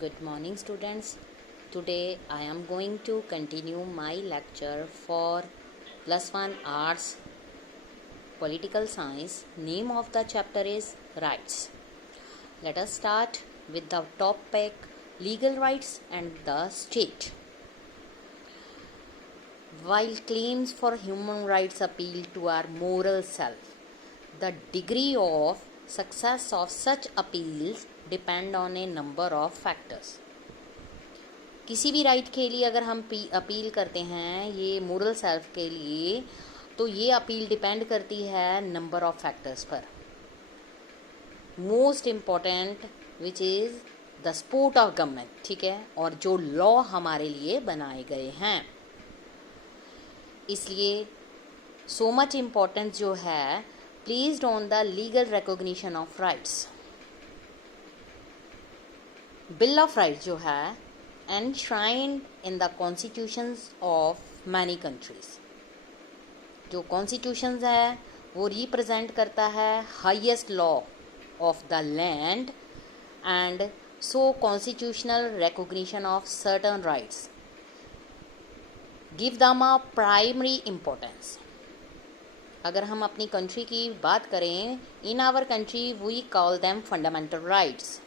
Good morning, students. Today I am going to continue my lecture for +1 Arts Political Science. Name of the chapter is Rights. Let us start with the topic Legal Rights and the State. While claims for human rights appeal to our moral self, the degree of success of such appeals depend on a number of factors. किसी भी right के लिए अगर हम appeal करते हैं ये moral self के लिए, तो ये अपील डिपेंड करती है नंबर ऑफ फैक्टर्स पर. Most important which is the support of government, ठीक है, और जो लॉ हमारे लिए बनाए गए हैं. इसलिए सो मच इम्पॉर्टेंस जो है placed on the legal recognition of rights. Bill of rights जो है enshrined in the constitutions of many countries. जो कॉन्स्टिट्यूशंस है वो रिप्रेजेंट करता है highest law of the land and so constitutional recognition of certain rights give them a primary importance. अगर हम अपनी कंट्री की बात करें, in our country we call them fundamental rights.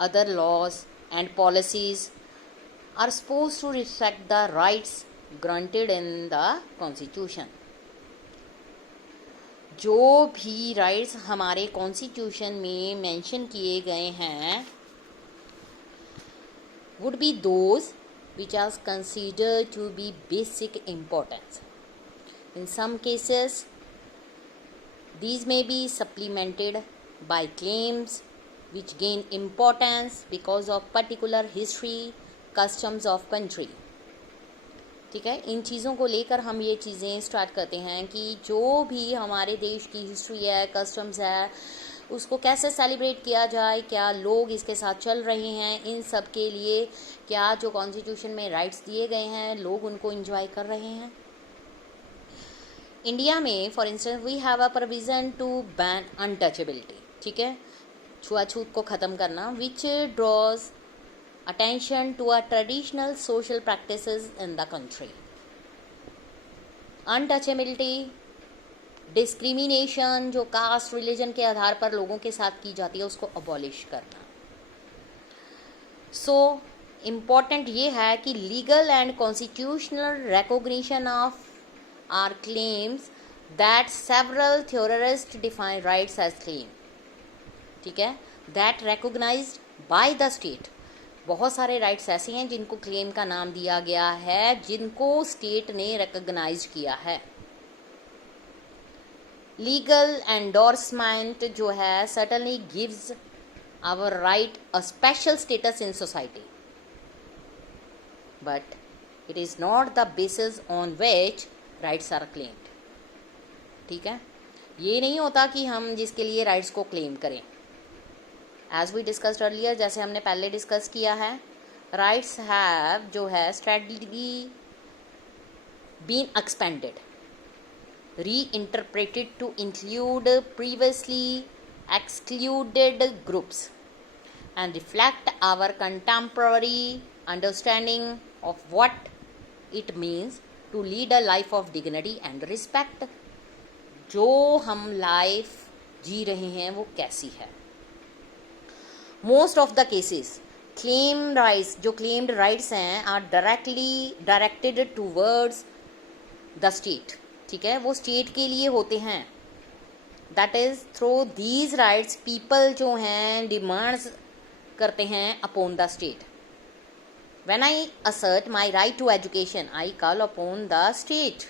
Other laws and policies are supposed to respect the rights granted in the constitution. जो भी rights हमारे constitution में मेंशन किए गए हैं would be those which are considered to be basic importance. In some cases these may be supplemented by claims which gain importance because of particular history, customs of country. ठीक है, इन चीज़ों को लेकर हम ये चीज़ें स्टार्ट करते हैं कि जो भी हमारे देश की हिस्ट्री है, कस्टम्स है, उसको कैसे सेलिब्रेट किया जाए, क्या लोग इसके साथ चल रहे हैं, इन सब के लिए क्या जो कॉन्स्टिट्यूशन में राइट्स दिए गए हैं लोग उनको एंजॉय कर रहे हैं. इंडिया में for instance we have a provision to ban untouchability, ठीक है, छुआछूत को ख़त्म करना, which draws attention to a traditional social practices in the country. Untouchability, discrimination जो कास्ट रिलीजन के आधार पर लोगों के साथ की जाती है उसको अबॉलिश करना. सो इम्पॉर्टेंट ये है कि legal and constitutional recognition of our claims that several theorists define rights as claim, ठीक है, that recognised by the state. बहुत सारे राइट्स ऐसे हैं जिनको क्लेम का नाम दिया गया है, जिनको स्टेट ने रिकॉग्नाइज किया है. लीगल एंडोर्समेंट जो है certainly gives our right a special status in society, but it is not the basis on which rights are claimed. ठीक है, ये नहीं होता कि हम जिसके लिए राइट्स को क्लेम करें. एज वी डिस्कस्ड अर्लियर, जैसे हमने पहले डिस्कस किया है, राइट्स हैव जो है स्ट्रेटली बीन एक्सपेंडेड, री इंटरप्रेटेड to include previously excluded groups and reflect our contemporary understanding of what it means to lead a life of dignity and respect. जो हम लाइफ जी रहे हैं वो कैसी है. Most of the cases claim rights, जो क्लेम्ड राइट्स हैं, are directed towards the state, ठीक है, वो स्टेट के लिए होते हैं. That is through these rights people जो हैं डिमांड्स करते हैं upon the state. When I assert my right to education I call upon the state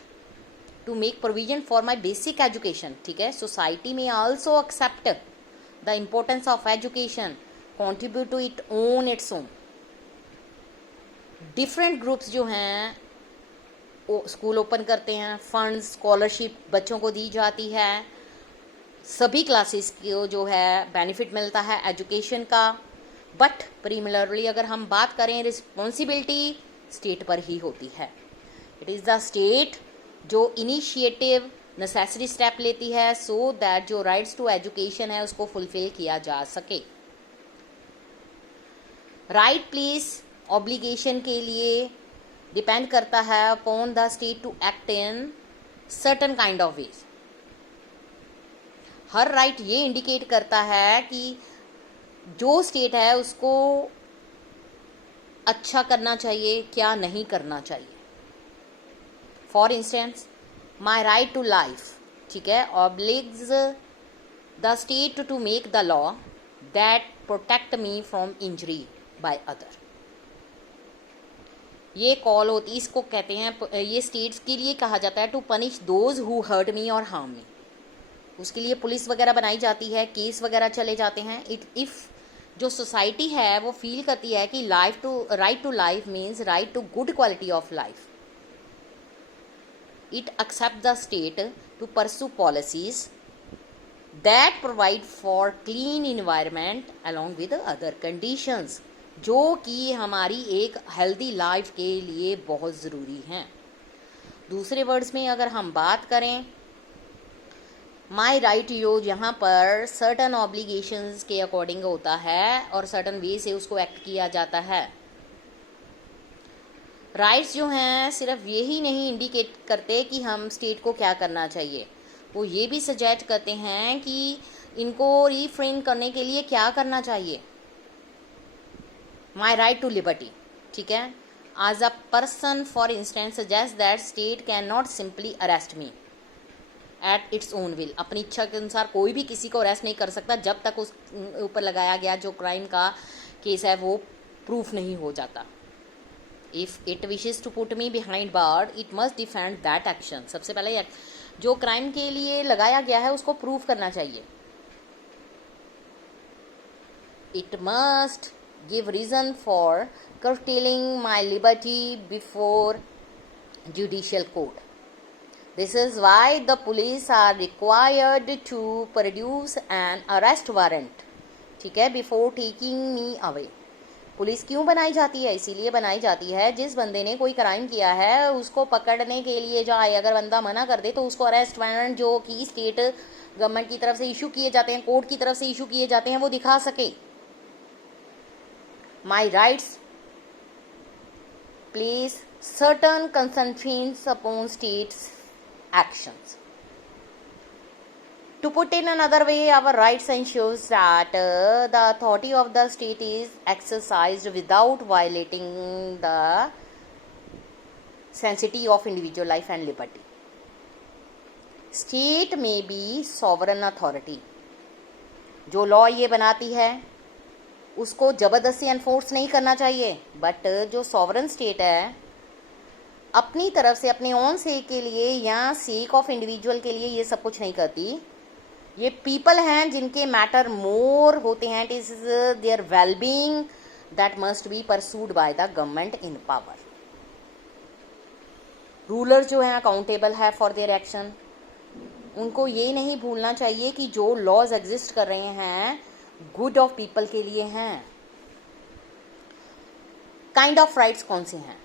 to make provision for my basic education. ठीक है, सोसाइटी में also accept the importance of education, contribute to it on its own. Different groups जो हैं वो school open करते हैं, funds scholarship बच्चों को दी जाती है, सभी क्लासेस को जो है बेनिफिट मिलता है एजुकेशन का. बट प्रीमिलरली अगर हम बात करें, रिस्पॉन्सिबिलिटी स्टेट पर ही होती है. इट इज़ द स्टेट जो इनिशिएटिव नेसेसरी स्टेप लेती है सो दैट जो राइट्स टू एजुकेशन है उसको फुलफिल किया जा सके. राइट प्लेस ऑब्लिगेशन के लिए डिपेंड करता है upon the state to act in certain kind of ways. हर राइट ये इंडिकेट करता है कि जो स्टेट है उसको अच्छा करना चाहिए, क्या नहीं करना चाहिए। For instance, my right to life, ठीक है, obliges the state to make the law that protect me from injury by other. ये कॉल होती, इसको कहते हैं, ये स्टेट्स के लिए कहा जाता है to punish those who hurt me और हार्म मी। उसके लिए पुलिस वगैरह बनाई जाती है, केस वगैरह चले जाते हैं। इफ़ जो सोसाइटी है वो फील करती है कि right to life means right to good quality of life, it accept the state to pursue policies that provide for clean environment along with other conditions, जो कि हमारी एक हेल्दी लाइफ के लिए बहुत ज़रूरी हैं। दूसरे वर्ड्स में अगर हम बात करें, माई राइट यो यहाँ पर सर्टन ऑब्लिगेशंस के अकॉर्डिंग होता है और सर्टन वे से उसको एक्ट किया जाता है। राइट्स जो हैं सिर्फ यही नहीं इंडिकेट करते कि हम स्टेट को क्या करना चाहिए, वो ये भी सजेस्ट करते हैं कि इनको रिफ्रेन करने के लिए क्या करना चाहिए। माई राइट टू लिबर्टी, ठीक है, as a person for instance suggest that state can not simply arrest me at its own will. अपनी इच्छा के अनुसार कोई भी किसी को अरेस्ट नहीं कर सकता जब तक उस ऊपर लगाया गया जो क्राइम का केस है वो प्रूफ नहीं हो जाता। If it wishes to put me behind bar it must defend that action. सबसे पहले जो क्राइम के लिए लगाया गया है उसको प्रूफ करना चाहिए। It must give reason for curtailing my liberty before judicial court. This is why the police are required to produce an arrest warrant, ठीक है, before taking me away. Police क्यों बनाई जाती है? इसीलिए बनाई जाती है जिस बंदे ने कोई क्राइम किया है उसको पकड़ने के लिए जाए, अगर बंदा मना कर दे तो उसको अरेस्ट वारंट जो कि स्टेट गवर्नमेंट की तरफ से इशू किए जाते हैं, कोर्ट की तरफ से इशू किए जाते हैं, वो दिखा सके। माई rights place certain constraints upon states' actions. To put in another way, our rights ensures that the authority of the state is exercised without violating the sanctity of individual life and liberty. State may be sovereign authority. जो law ये बनाती है उसको ज़बरदस्ती enforce नहीं करना चाहिए, but जो सॉवरन स्टेट है अपनी तरफ से अपने ओन सेक के लिए या सेक ऑफ इंडिविजुअल के लिए ये सब कुछ नहीं करती। ये पीपल हैं जिनके मैटर मोर होते हैं, it is their wellbeing that must be pursued by the government in power. Ruler जो हैं अकाउंटेबल है फॉर देयर एक्शन। उनको ये नहीं भूलना चाहिए कि जो लॉज एग्जिस्ट कर रहे हैं गुड ऑफ पीपल के लिए हैं। काइंड ऑफ राइट्स कौन से हैं?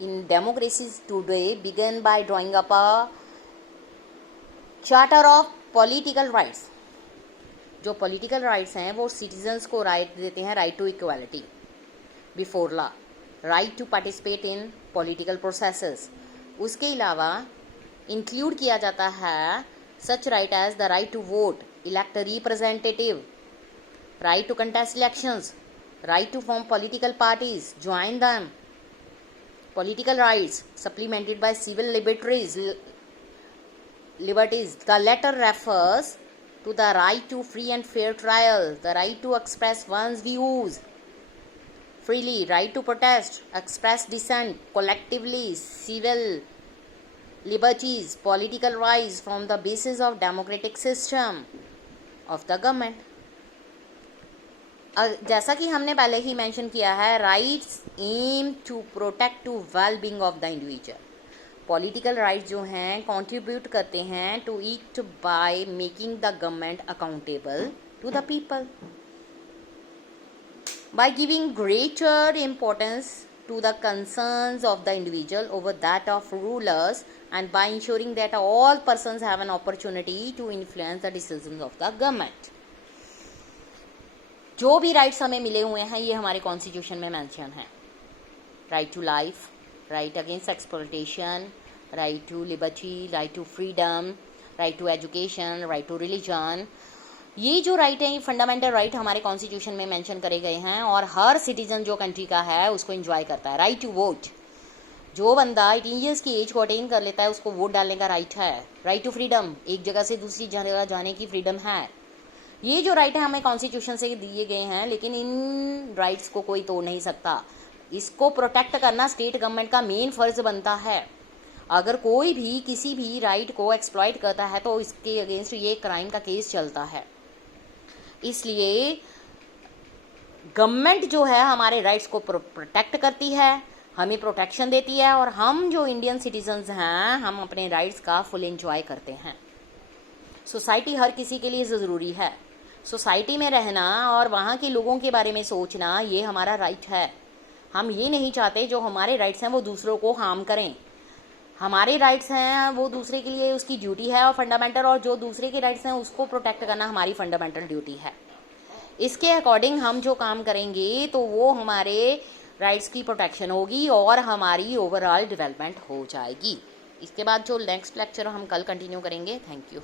In democracies today begin by drawing up a charter of political rights. जो पॉलिटिकल राइट्स हैं वो सिटीजन्स को राइट देते हैं, right to equality before law, right to participate in political processes. उसके अलावा इंक्लूड किया जाता है such right as the right to vote, elect a representative, right to contest elections, right to form political parties, join them, political rights supplemented by civil liberties. The latter refers to the right to free and fair trial, the right to express one's views freely, right to protest, express dissent collectively, civil liberties, political rights from the basis of democratic system of the government. जैसा कि हमने पहले ही mention किया है, rights aim to protect to well being of the individual. Political rights जो हैं contribute करते हैं to it by making the government accountable to the people, by giving greater importance to the concerns of the individual over that of rulers, and by ensuring that all persons have an opportunity to influence the decisions of the government. जो भी rights हमें मिले हुए हैं ये हमारे constitution में mention है। Right to life, right against exploitation, right to liberty, right to freedom, right to education, right to religion. ये जो राइट है ये फंडामेंटल राइट हमारे कॉन्स्टिट्यूशन में मेंशन करे गए हैं और हर सिटीजन जो कंट्री का है उसको एंजॉय करता है। राइट टू वोट, जो बंदा 18 ईयर्स की एज को अटेन कर लेता है उसको वोट डालने का राइट है। राइट टू फ्रीडम, एक जगह से दूसरी जगह जाने की फ्रीडम है। ये जो राइट है हमें कॉन्स्टिट्यूशन से दिए गए हैं, लेकिन इन राइट्स को कोई तोड़ नहीं सकता। इसको प्रोटेक्ट करना स्टेट गवर्नमेंट का मेन फर्ज बनता है। अगर कोई भी किसी भी राइट को एक्सप्लॉइट करता है तो इसके अगेंस्ट ये क्राइम का केस चलता है। इसलिए गवर्नमेंट जो है हमारे राइट्स को प्रोटेक्ट करती है, हमें प्रोटेक्शन देती है और हम जो इंडियन सिटीजन्स हैं हम अपने राइट्स का फुल एंजॉय करते हैं। सोसाइटी हर किसी के लिए ज़रूरी है। सोसाइटी में रहना और वहाँ के लोगों के बारे में सोचना ये हमारा राइट है। हम ये नहीं चाहते जो हमारे राइट्स हैं वो दूसरों को हार्म करें। हमारे राइट्स हैं वो दूसरे के लिए उसकी ड्यूटी है और फंडामेंटल, और जो दूसरे के राइट्स हैं उसको प्रोटेक्ट करना हमारी फंडामेंटल ड्यूटी है। इसके अकॉर्डिंग हम जो काम करेंगे तो वो हमारे राइट्स की प्रोटेक्शन होगी और हमारी ओवरऑल डेवलपमेंट हो जाएगी। इसके बाद जो नेक्स्ट लेक्चर हम कल कंटिन्यू करेंगे। Thank you.